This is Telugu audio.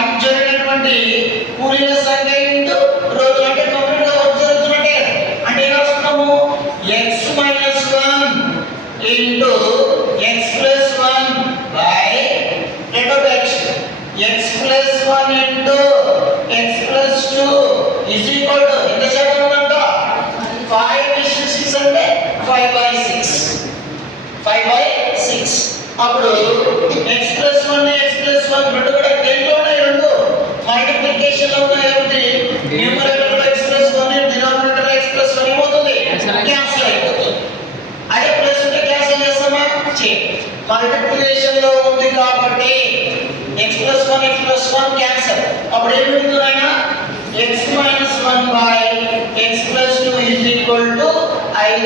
వాటికి జరిగినటువంటి కూలీల సంఖ్య ఇంటూ రోజులు అంటే కంప్లీట్ గా వర్క్ జరుగుతున్నట్టే. అంటే ఏం రాస్తున్నాము? x minus 1 into x plus 1 by రెండో బ్యాచ్ x plus 1 into x plus 2 is equal to ఎంత శాతం ఉందంట? 5:6 అంటే 5/6 5/6. అప్పుడు x ప్లస్ 1 రెండు కూడా దేంట్లో ఉన్నాయి? రెండు మల్టిప్లికేషన్ లో ఉన్నాయి. ఏమిటి? న్యూమరేటర్ లో x ప్లస్ 1 డినామినేటర్ లో x ప్లస్ 1 ఏమవుతుంది? క్యాన్సిల్ అయిపోతుంది. అదే ప్లస్ ఉంటే క్యాన్సిల్ చేస్తామా? మల్టిప్లికేషన్ లో ఉంది కాబట్టి x ప్లస్ 1 క్యాన్సిల్. అప్పుడు ఏమి ఉంటుంది ఆయన? x minus 1 by x plus 2 is equal to 5.